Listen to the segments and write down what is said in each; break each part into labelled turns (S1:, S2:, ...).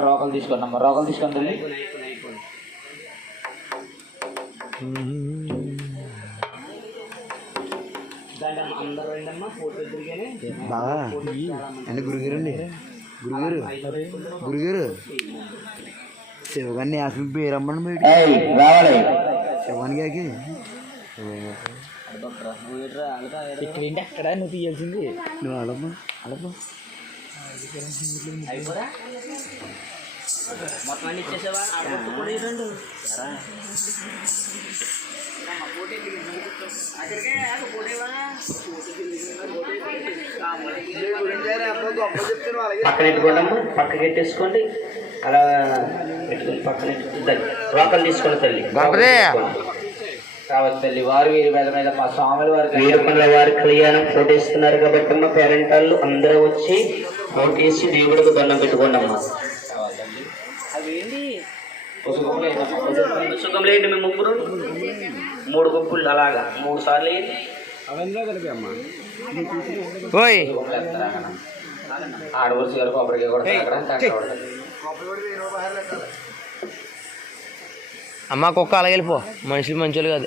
S1: రోకలు తీసుకున్నామ్మా రోకలు తీసుకొని తల్లి
S2: బాగా అంటే గురుగారు అండి గురుగారు గురుగారు. శివగారిని అసలు పేరమ్మని మీరు
S1: ఏయ్, రావాలి.
S2: శివాని గారికి
S1: ఇక్కడ ఏంటి? అక్కడ నువ్వు తీయాల్సింది.
S2: నువ్వు అలమ్మ అలమ్మ
S1: మొత్తం ఇచ్చేసావా పక్కన పెట్టుకోండమ్మా పక్కకి పెట్టేసుకోండి అలా పెట్టుకుని పక్కన పెట్టుకుంటారు రోకలు తీసుకోండి తల్లి. తల్లి వారు వీరి మీద మీద మా స్వాముల వారి వీరపనుల వారి కళ్యాణం ఫోటో ఇస్తున్నారు కాబట్టి మా పేరెంట్ వాళ్ళు అందరూ వచ్చి ఫోటో వేసి దేవుడికి దండం పెట్టుకోండి అమ్మా. సుఖం లేండి మేము ముగ్గురు? మూడు గుంపులు అలాగా మూడు సార్లు వేయండి.
S2: ఓయ్.
S1: ఆడవలసి గారు కొబ్బరికి కొడతారు.
S2: అమ్మ కుక్క అలాగే వెళ్ళిపో. మనుషులు మంచోళ్ళు కాదు.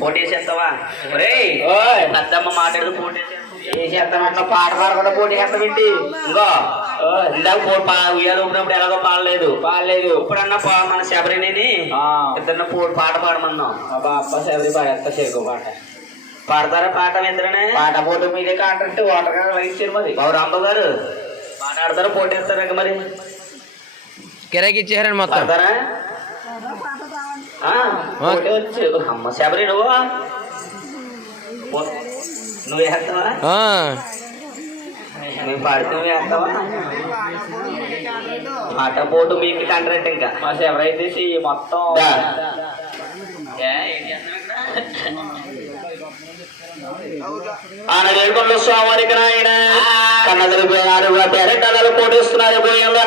S1: పోటీ వేసేస్తావా ఒరే పెద్దమ్మ మాట్లాడుతూ పోటీ వేసేస్తామంట పాట పాడకుండా పోటీ వేస్తామండి ఇంకో ఇందాక పో ఉయ్యాలు ఊపినప్పుడు ఎలాగో పాడలేదు. పాడలేదు. ఇప్పుడన్నా పా మన శబరిని ఇద్దరు పో పాట పాడమన్నాం అబ్బా అబ్బా శబరి పాడేస్తా చేకో పాట. పాడతారా పాట ఇద్దరనే పాట పోటీ మీదే కాంట్రాక్ట్ వాటర్ గారు ఇచ్చారు మరి బాబు రాంబ గారు పాట ఆడతారా పోటీ వేస్తారా ఇంక మరి?
S2: కిరాకి ఇచ్చేసారండి మొత్తం.
S1: పాడతారా? ఆ, పోటీ వచ్చు అమ్మ శబరి నువ్వు? నువ్వు వేస్తావా?
S2: ఆ,
S1: నువ్వు పాడితే నువ్వు వేస్తావా? పాట పోటు మీకు కాంట్రాక్ట్ ఇంకా. మా శబరి అయితే మొత్తం ఏ? ఆయన వేడుకల్లో స్వామివారికి నాయన. కన్నదలు పోయినారు పేరెంటాలు పోటీస్తున్నారు పోయంలో